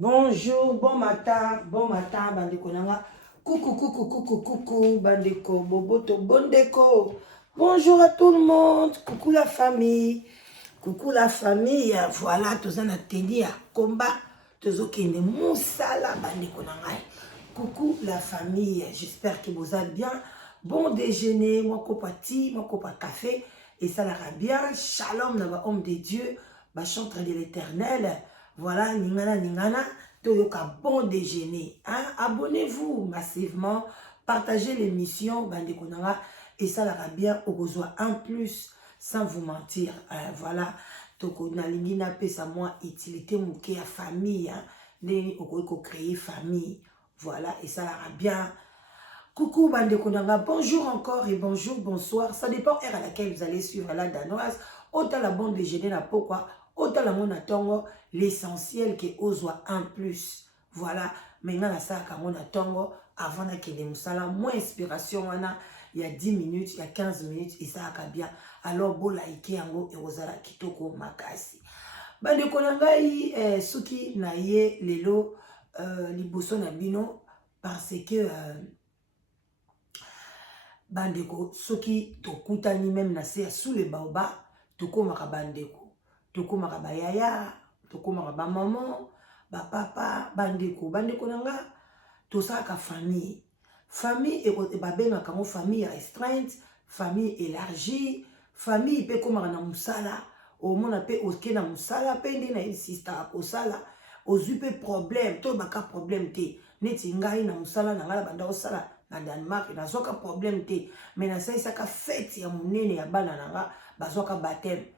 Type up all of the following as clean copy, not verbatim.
Bonjour, bon matin, bandeko nanga. Coucou, bandeko, boboto, bondeko. Bonjour à tout le monde, coucou la famille. Voilà, tous en attendi à combat, tous qui ne moussala, bandeko nanga. Coucou la famille, j'espère que vous allez bien. Bon déjeuner, moi copati, moi copa café, et ça l'ira bien. Shalom, homme de Dieu, chantre de l'éternel. Voilà, ningana, toyoka bon déjeuner. Hein? Abonnez-vous massivement, partagez l'émission, bandeko nanga, et ça l'ira bien, au besoin en plus, sans vous mentir. Voilà, toko nalingi na pesa moi utilité mouké à famille, hein? Neni oko créer famille. Voilà, et ça l'ira bien. Coucou bandeko nanga, bonjour encore et bonjour, bonsoir. Ça dépend de l'heure à laquelle vous allez suivre la danoise. Autant la bonne déjeuner na pourquoi. Autant la mon atongo, l'essentiel qui oswa en plus. Voilà, maintenant la salle à mon atongo, avant qu'il y ait moins inspiration, il y a 10 minutes, il y a 15 minutes, et ça a bien. Alors, bon, like yango, et osala kitoko makasi. Bandeko nangai, suki na ye lelo, liboso na bino, parce que, bandeko, soki tokutani même na se sous le baoba, tokomaka bandeko. Tokomaka ba yaya, tokomaka ba maman, ba papa, bandeko nanga, tosaka famille. Famille et ba benga kango famille restreinte, famille élargie, famille pe komaka na musala, au mona pe oske na musala pe ndi na insista kosala, ozui pe problème, to baka problème te. Neti ngai na musala na ngala banda osala na Danemark na zoka problème te, mais na sa isaka fête ya munene ya bana nanga, bazoka baptême.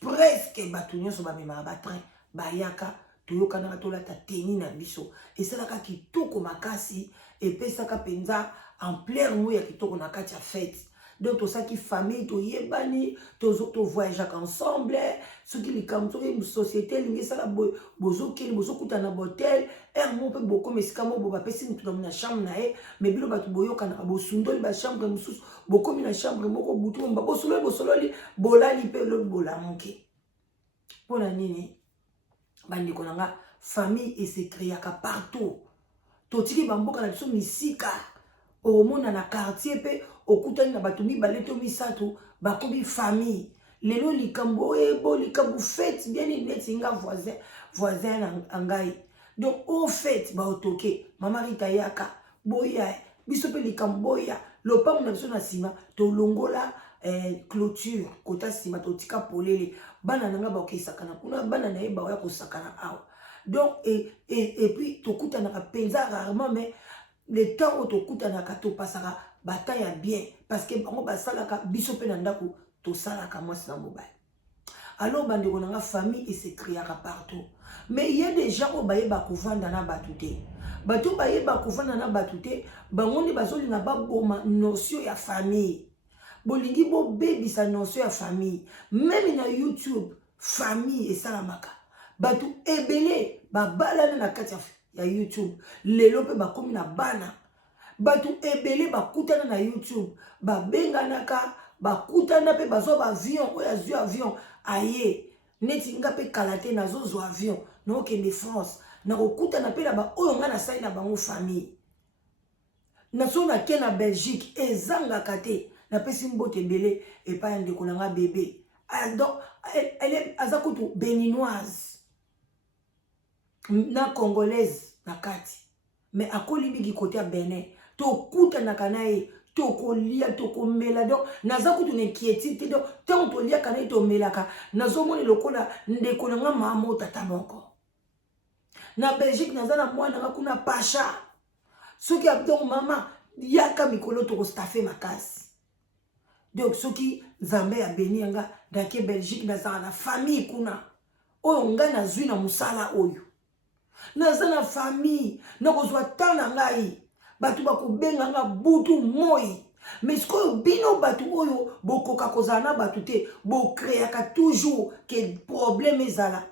Presque batunyo so bamema batrain bayaka toyoka na tolata teni na biso et ça la kitoko makasi et pesaka penza en plein mois ya kitoko na kati ya fête. Donc to ça qui famille to yebani to voyage ensemble ce qui likam to une société lingi sala bozo kuta na hotel mon pe boko mesika mo bo ba pesi ntu na chambre na e mais bilo batu boyoka na bo sundoli ba chambre mususu boko mi na chambre moko butu mba bo sololi bolali pe lo bolamuke pona nini bandi konanga famille et se créaka partout to tiki bamboka na biso misika omona na quartier pe okutani na bato mibale to misato bakobi famille lelo likambo ebo likambo fête bien neti nga voisin na ngai. Donc au fait ba otoke mama Rita yaka boya biso pe likambo boya lopango na biso na sima to longola clôture kota sima to tika polele bana nanga ba okisakana kuna bana na yeba oya kosakana awa. Donc et puis to kutana ka penza rarement mais le temps où tu écoutes na kato pasara bataille bien parce que bango basalaka biso pe na ndako to salaka mwasi na mobile. Alors bandeko nanga famille et se créaka partout. Mais il y a des gens qui bayeba kovanda na batute. Bato bayeba kovanda na batute, bango ndi bazolinga baboma notion ya famille. Bolingi bo baby sa notion ya famille. Même na YouTube, famille et salamaka. Bato ebele babala na kati ya YouTube. Lelo pe bakomi na bana. Batu ebele bakutana na YouTube. Babenganaka, bakutana pe bazo ba avion, oya zui avion. Aye, neti nga pe kalate na zozo avion. Na okende France. Na okutana pe na ba oyo nga na sai na bango famille. Na so na ke na Belgique, ezanga kate. Na pesi mbote ebele e pa ya ndeko nanga bébé. Donc, elle est azakutu béninoise. Na congolaise na kati. Mais à Kolibigi côté à Bénin, to kuta na kanae, to kolia, to komela donc naza kutu n'inquiétude donc tant to lia kanae to melaka nazo moni lokola ndeko nanga mama tata moko. Na Belgique naza na mwana nga kuna pasha. Soki abdon mama yaka mikolo to staffer makasi. Donc soki Zambé a béni nga dake Belgique naza na famille kuna. Oyo nga na zui na musala oyo. Naza na famille na kozwa temps na ngai batu bakobenga nga butu moi mais sikoyo bino batu oyo bokoka kozala na batu te bo créaka toujours que problème ezala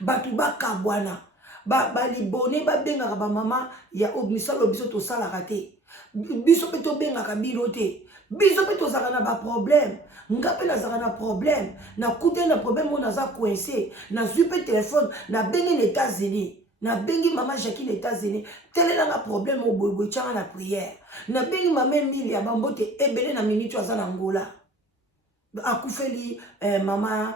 batu bakabwana balibone babengaka ba mama ya misalo biso tosalaka te biso pe tobengaka bino te biso pe tozalaka na ba problème nga pe nazalaka na problème na kute na problème oyo naza coincé na zwi pe téléphone na bengi na États-Unis. Na bengi maman Jacqueline États-Unis, tel est un problème au boy tchanga na prière. Na bengi maman Emilia bambote ebele na minute aza na Angola. Akoufeli maman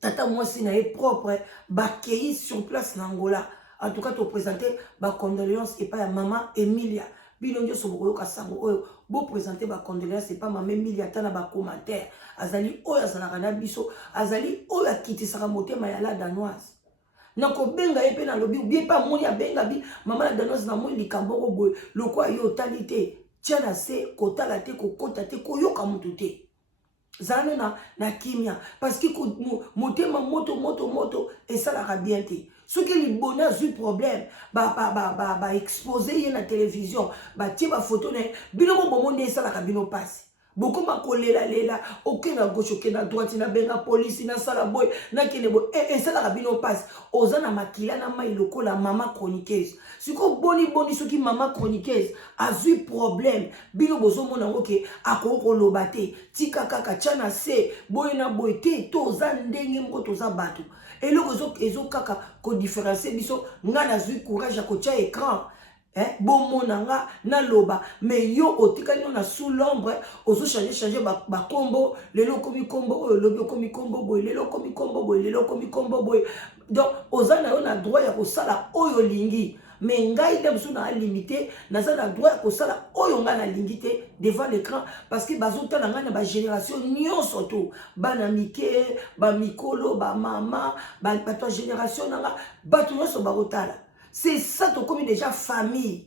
tata mwasi na ye propre bakei sur place na Angola. En tout cas, te présenter ba condoléances et pas ya maman Emilia. Bino ndio soboko kasango oyo bo présenter ba condoléances et pas maman Emilia tana ba commentaire. Azali oyo azalaka na biso, azali oyo akitisaka motema ya la danoise. Nako benga ye pe na lobi bien pas moni ya benga bi maman la danoise na moni likambo ko boy lokwa yo talité tia na se kotala te kokota te koyoka mutu te. Zana na kimia parce que motema moto et ça la bien te. Ce qui est bon a eu problème ba exposer ye na télévision ba tie ba photo ne bino mo monde ça la bino passe. Beaucoup ma lela aucun à gauche aucun à droite na benga police na sala boy na kene boy et ça la bino passe ozana makila na mai loko la maman chroniqueuse siko boni ce qui maman chroniqueuse a eu problème bino bozo mona ngoke akoko lobate tika kaka chana se boy na boy te to za ndenge mko to za batu et le ezo kaka ko différencier biso nga na zui courage ko tia écran. Bon monanga na loba mais yo otikali na sous l'ombre ozo changer ba combo lelo komi combo lobi komi combo boy lelo komi combo boy lelo komi combo boy donc ozana yo na droit ya kosala oyo lingi mais ngai dem sou na limité na za na droit ya kosala oyo nga na lingité devant l'écran parce que bazota na nga na ba génération nyonso to bana mike ba mikolo ba mama ba to génération na nga batu nyonso ba rotala. C'est ça to comme déjà famille.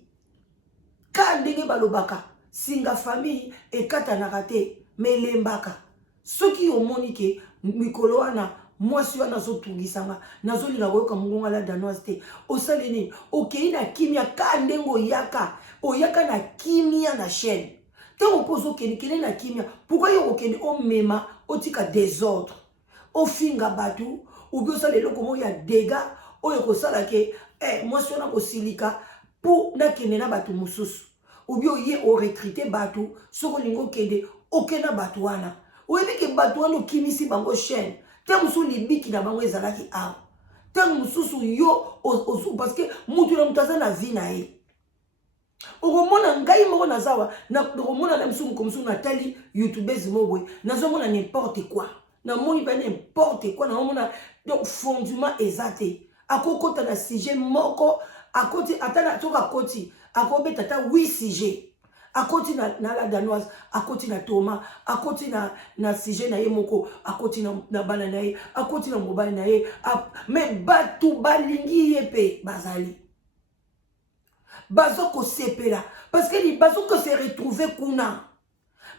Quand ndenge balobaka, singa famille et kata narate, mais lembaka. Ceux qui ont moniqué, mikolo wana, moi si wana zo tungisanga, nazo linga woka mungonga la danoise te. Osaleni, okei na kimia ka ndengo yaka, oyaka na kimia na chaîne. Te opozo kene na kimia, pourquoi yo okende o mema, otika désordre. O finga batu, ou bien ça les lokomo ya dégâts, o yoko sala ke moi si on a osilika pour na kene na batu mususu ou bien ye o retraité batu soko lingo kende okena batu wana oyebi ke batu wana kimisi bango chaîne te musu libiki na bango ezalaki a te mususu yo parce que mutu na mutaza na vie na ye okomona ngai moko nazawa na okomona na musu mukomsu na tali youtubers mobwe nazomona n'importe quoi na moni pas n'importe quoi na mona donc fondement exact akokota na sujet moko akoti atana toka koti akobe tata 8 sujet akoti na la danoise akoti na Thomas akoti na sujet na ye moko akoti na bana na ye akoti na mobali na ye mais batu balingi ye pe bazali bazoko sepela parce que li bazoko se retrouver kuna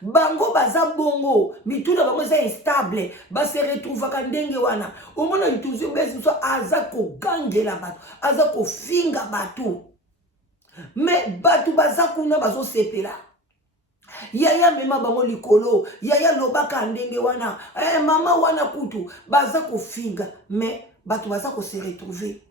bango baza bongo mituna bango za instable ba se retrouver ka ndenge wana omona ntuzi obezi so aza ko gangela batu aza ko finga batu mais batu baza kuna bazo sepela yaya mema bango likolo yaya lobaka ndenge wana mama wana kutu baza ko finga mais batu baza ko se retrouver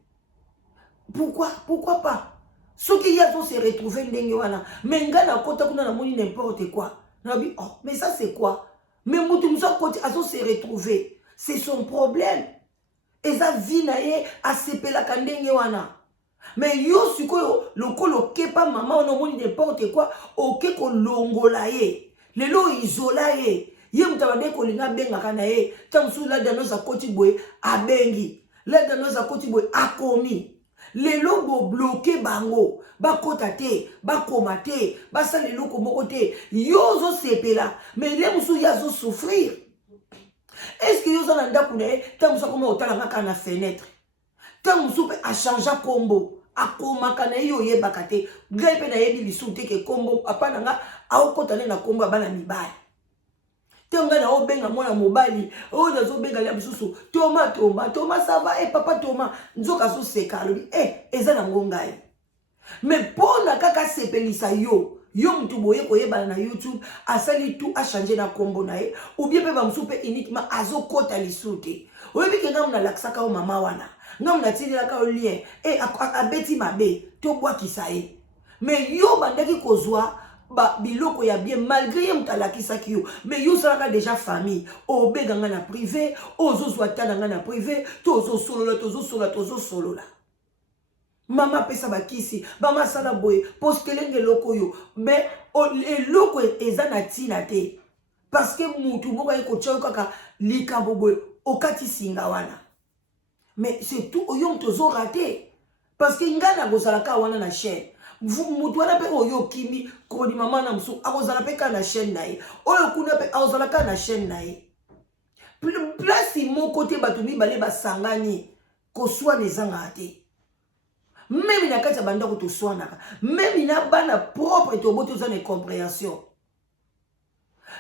pourquoi pas ceux qui y a se retrouver ndenge wana mais ngana kota kuna na moni n'importe quoi. Oh, mais ça c'est quoi? Mais Moutoumsa Koti a se retrouver. C'est son problème. Et ça vit nae a sepe la kandenge wana. Mais yo suko le kolo kepa maman on moni n'importe quoi. Ok ko longola ye. Le lo isola ye. Ye mtabade ko linga benga kana ye. Tamsu la danoza koti boy a bengi. La danoza koti boy a komi. Les lobos bloqués bango, ba kotate, ba komate, ba sa les loko mokote, yozo sepela, mais les moussou yazo souffrir. Est-ce que yozo nanda kune, tant moussou comme otala maka na fenêtre, tant moussou a changé combo, a komaka na yo ye bakate, grepe na yebi lisute ke combo, apananga, a okotane na combo abana mibaya. Tenga na obenga mwana mobali o nazo benga la bisusu Thomas ça va papa Thomas nzoka so seka lobi eza na ngongai mais pona kaka sepelisa yo mtu boye koyeba na YouTube asali tout a changer na kombo na ye ou bien pe ba msupe uniquement azokota lisute oyebi ke ngam na laksaka o mama wana ngam na tili la ka o lien abeti mabe to bwa kisaye mais yo bandaki kozwa ba biloko ya bien malgré yem talakisa kiyo mais yo sala déjà famille obeganga na privé ozozwa tana nga na privé tozo solola Mama pesa bakisi, mama sala boye, postelenge loko yo. Mais eloko eza na tina te. Parce que mutu moko yeko tchao kaka likambo boye, okati singa wana. Mais c'est tout oyom tozo raté. Parce que ngana gozalaka wana na chaîne. Mutu wana pe oyo kimi kodi mama na msu akozala pe ka na chaîne na ye. Oyo kuna pe akozalaka na chaîne na ye. Place mon côté bato mibale basangani ko swa nezanga te. Même na kati ya banda ko to swanaka, même na bana propre to boto za ne compréhension.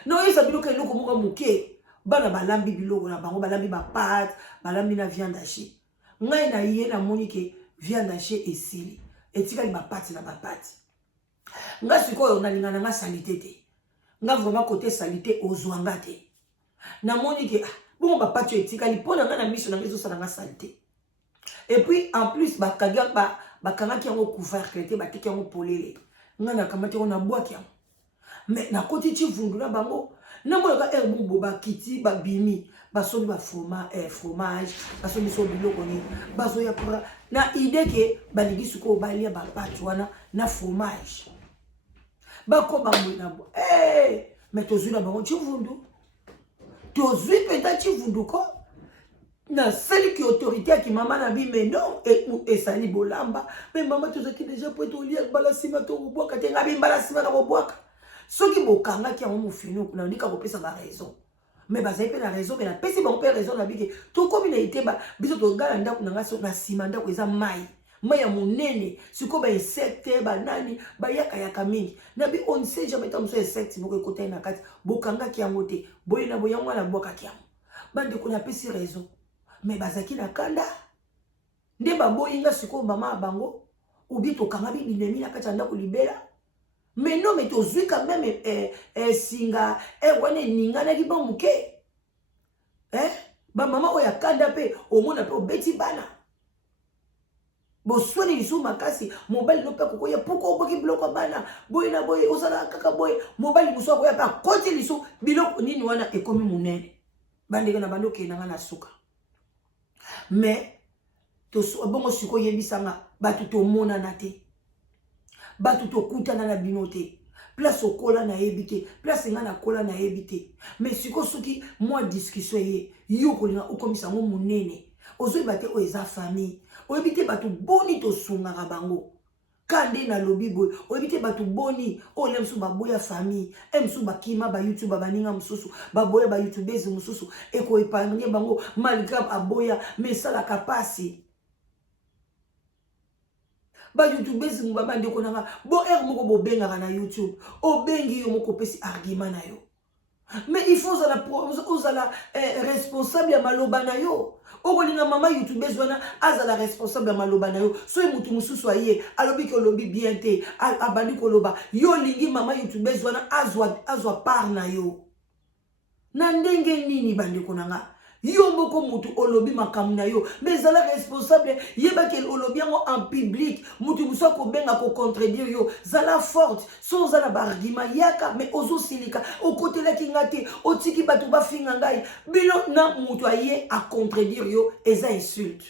Non yesa biloko eloko moko muke, bana balambi biloko na bango balambi ba pâte, balambi na viande hachée. Ngai na ye na moni ke viande hachée esili, etika li ba pâte na ba pâte. Nga sikoyo na lingana nga salité te. Nga vraiment côté salité ozwanga te. Na moni ke bon ba pâte etika li pona nga na miso na ngezo sala nga salité. Et puis en plus bakanga ki yango couvercle te bateki yango polele. Nga na kamati on a boîte yango. Mais na koti ti vundula bango na moyoka erbu ba kiti ba bimi ba soli ba fromage ba soli so biloko ni ba so ya pour na idée ke ba ligi suko ba lia ba pâte wana na fromage. Ba ko ba mo na bo. Mais tozui na bango ti vundu. Tozui peta ti vundu ko. Na celle qui autorité qui maman na bi mais non et sali bolamba mais maman tu sais qui déjà peut to lire balasima to boka te ngabi balasima na boka soki bokanga ki amu fino na ndika ko pesa ba raison mais ba pe la raison mais la pesi bon père raison na bi ke to communauté ba biso to gala ndako na ngaso na sima ndako eza mai ya monene siko ba insecte ba nani ba yaka mingi na bi on sait jamais tant so insecte boko côté na kati bokanga ki amu te boye na boya mwana boka ki amu bande ko na pesi raison. Mais bazaki na kanda nde baboyi nga siko mama bango ubi to kanga bi binemi na kati anda ko libera mais non mais to zui quand même singa wane ninga na liba muke ba mama oya kanda pe omona pe obeti bana bo swali lisu makasi mobali no pe kokoya poko oboki bloko bana boy na boy osala kaka boy mobali muso koya pa koti lisu biloko nini wana ekomi munene bande na bando ke na suka. Mais to bongo siko yebisanga batu to mona na te batu to kutana na binote place okola na ebité place nga na kola na ebité mais siko soki moi discussion ye yo kolinga okomisa ngo munene ozo bate o eza famille o ebité batu boni to sunga bango kande na lobi boy o ebité batu boni o lemsu baboya famille emsu bakima ba YouTube baninga mususu baboya ba YouTubers mususu eko epanye bango malgré aboya mais sala kapasi ba YouTubers mbabande ko nanga bo moko bo benga na YouTube o bengi yo moko pesi argument na yo mais il faut la responsable ya maloba na yo. Okolinga mama YouTubers wana azala responsable ya maloba na yo. So mutu mususu aye alobi ko lobi bien te abandi ko loba yo lingi mama YouTubers wana azwa par na yo. Na ndenge nini bande ko nanga yo moko mutu olobi makamu na yo mais zala responsable yeba ke olobi yango en public mutu muso ko benga ko contredire yo zala forte so zala bargima yaka mais ozo silika o côté la kingate o tiki batu ba finga ngai bilo na mutu aye a contredire yo eza insulte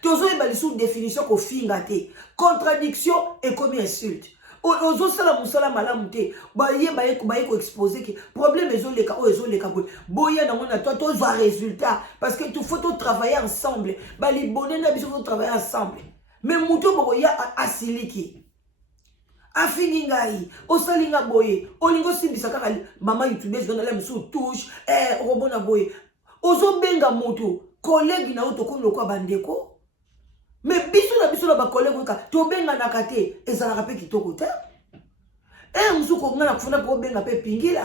tozo yeba sous définition ko finga te contradiction et comme insulte. Ozo sala musala malamu te baye ko exposer que problème ezoleka o ezoleka boy boya na ngona toi to zo résultat parce que tout faut travailler ensemble bali bonne na biso faut travailler ensemble mais muto boko ya asiliki afini ngai osalinga boye olingo simbisa kaka mama YouTubers dona la muso touche robona boye ozo benga muto collègue na oto kono kwa bandeko. Mais biso na ba collègue ka to benga na kate ezala ka pe kitoko te musuko ngana kufuna ko benga pe pingila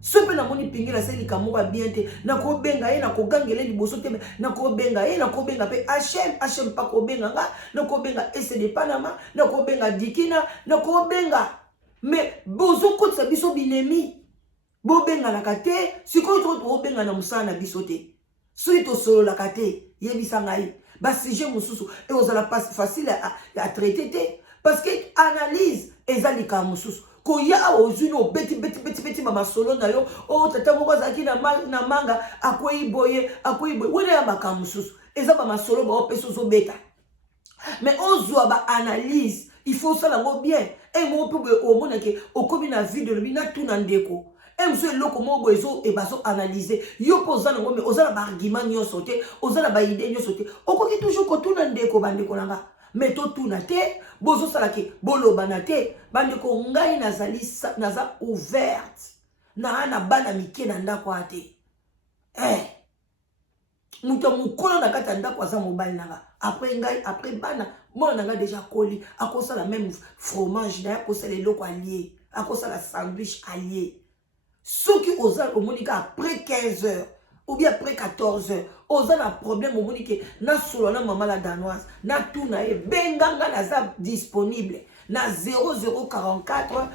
sope na moni pingila seli kamoka bien te na ko benga ye na ko gangele liboso te na ko benga ye na ko benga pe HM pa ko benga nga na ko benga SD Panama na ko benga Dikina na ko benga mais bozo ko tsa biso binemi bo benga na kate siko to benga na musana biso te so to solo la kate yebisa ngai ba sujet mususu et osala pas facile à traiter parce que analyse ezalika mususu ko ya ozuno beti mama solo na yo o tata moko zaki na manga akoyi boye wena ya maka mususu eza ba masolo ba opeso zo beta Mais ozwa ba analyse, il faut ça lango bien. Et moi peut au monde que au comme na vie de lui na tout ndeko. Et monsieur loko mo bozo e baso analyser. Yo poza nango mais oza ba argument nyo sauter, oza ba idée nyo sauter. Okoki toujours ko tout ndeko bandeko langa. Mais to tout na te, bozo sala ke boloba na te, bandeko ngai nazali naza ouverte. Na bana mike na ndako ate. Muto mukolo na kata ndako aza mobile nanga. Après ngai, après bana, moi nanga déjà koli, à cause la même fromage, à cause les locaux alliés, à cause la sandwich allié. Ceux qui osent au monika après 15 heures, ou bien après 14 heures, osent un problème au monique, na solo na maman la danoise, na tout na benganga na za disponible, na 0044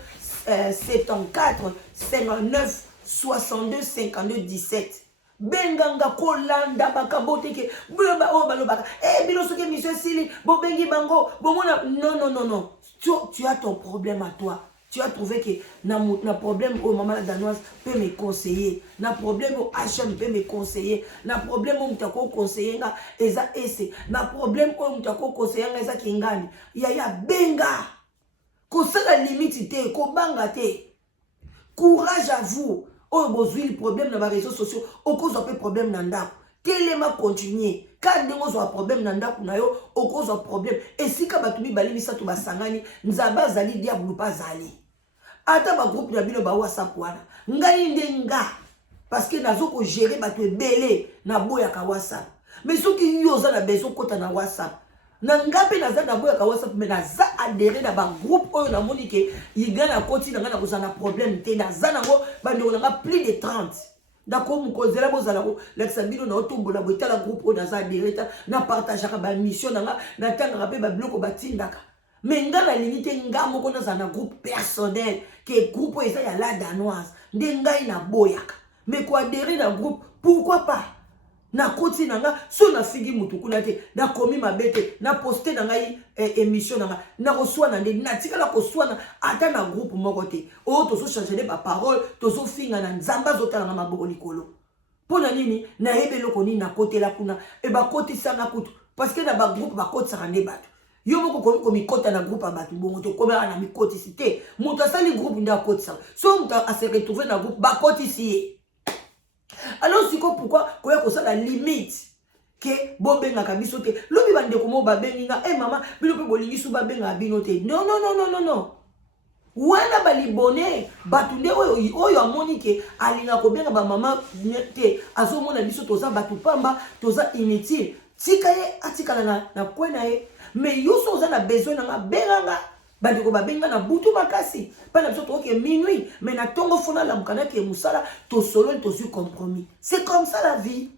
74 59 62 52 17. Benganga kolanda bakabote ke baba o balobaka bilo soki monsieur Sili bo bengi bango bomona non tu as ton problème à toi. Tu as trouvé que na problème au maman la danoise peut me conseiller, na problème au HM peut me conseiller, na problème au mutako conseiller nga eza ese, na problème au mutako conseiller nga eza kingani ya benga ko sala limite te ko banga te. Courage à vous. Oh, besoin le problème dans les réseaux sociaux. Au cause d'un problème dans ndako. Tellement continuer. Quand nous avons un problème dans ndako na yo, au cause d'un problème. Et si quand batumi bali misa tu basangani, nzaba zali diable pas zali. Ata ba groupe na bino ba WhatsApp wana. Ngai ndenga parce que nazo ko gérer batu belé na boya ka WhatsApp. Mais ceux qui yoza na besoin kota na WhatsApp. Nangape naza na boya ka WhatsApp mais naza adhérer na ba groupe oyo na moni ke yigana koti na ngana kozana problème te naza nango bando na plus de 30 d'accord mu kozela bozala ko l'exambino na otombola botala groupe oyo naza adhérer na partager ba mission na tanga pe ba bloko batindaka mais ngana limite ngamo ko na groupe personnel que groupe eza ya la danoise ndengai na boyaka mais ko adhérer na groupe pourquoi pas. Na koti nanga so na figi mutu kuna te na komi mabete na poster na ngai émission nanga na koswana nde na tika la koswana ata na groupe moko te o to so changer ba parole to so finga na nzamba zotala na maboko likolo pona nini na yebelo koni na kotela kuna e ba koti sanga kutu parce que na ba groupe ba koti sanga ne bato yo moko komi kota na groupe abatu bongo to komela na mikoti cité mutu asali groupe nda koti sanga so mutu a se retrouver na groupe ba koti si. Alors c'est pourquoi koya ko ça la limite que bobenga kabiso te lobi bande ko mo babenga maman bino pe bolingi su babenga bino te non wana balibone batunde oyo amoni ke alinga ko benga ba maman te azomona biso toza batu pamba toza inutile tikaye atikala na kwena ye mais yo so za na besoin na benga bande ko babenga na butu makasi pas na biso to ke minuit mais na tongo fona la mukana ke musala to solo to su compromis. C'est comme ça la vie.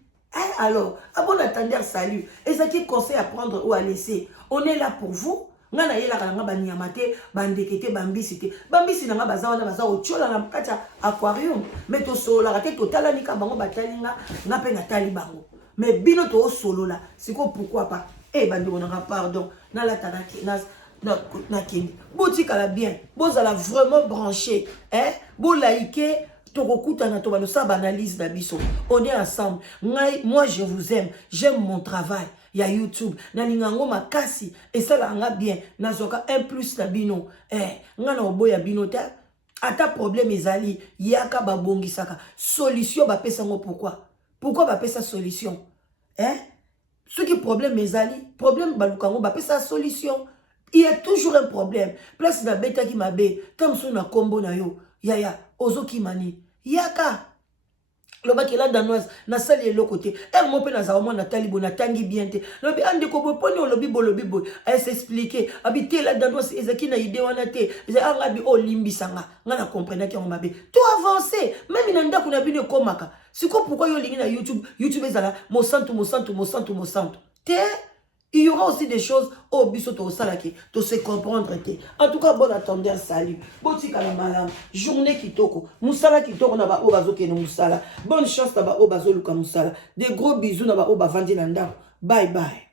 Alors, avant d'attendre salut, et ça qui conseille à prendre ou à laisser. On est là pour vous. Ngana yela kana banyamate bandekete bambisite bambisi na baza na baza ochola na mkacha aquarium mais to solo la rate totala nika bango batalinga na pe na tali bango mais bino to solo la siko pourquoi pas bandi on a pardon na la tanaki na kindi botika la bien bozala vraiment branché bo liker tokokuta na to balo sa analyse na biso on est ensemble. Moi je vous aime, j'aime mon travail. Il y a YouTube na lingango makasi et ça la nga bien nazoka 1+ na bino nga na oboya bino ta ata problème ezali yaka babongisaka solution ba pesa ngo pourquoi ba pesa solution ce qui problème ezali problème balukango ba pesa solution. Il y a toujours un problème. Place na beta ki mabe, comme son na combo na yo. Ya ozo ki mani. Yaka. Le baki la danoise na sali le côté. Mo pe na za mo na talibo na tangi bien te. Lobi ande ko bo poni lobi bo. Elle s'expliquer. Habiter la danoise ezaki na idée wana te. Eza ngabi o limbisanga. Nga na comprendre ki mabe. To avancer. Même ina ndako na bino komaka. Siko pourquoi yo lingi na YouTube ezala mo santo. Te il y aura aussi des choses au bisoto au salaki, to se comprendre. En tout cas, bon attendeur, salut. Botika la malam, journée kitoko. Musala kitoko na ba obazo ke no musala. Bonne chance na ba obazo luka musala. Des gros bisous na ba oba vandi nanda. Bye bye.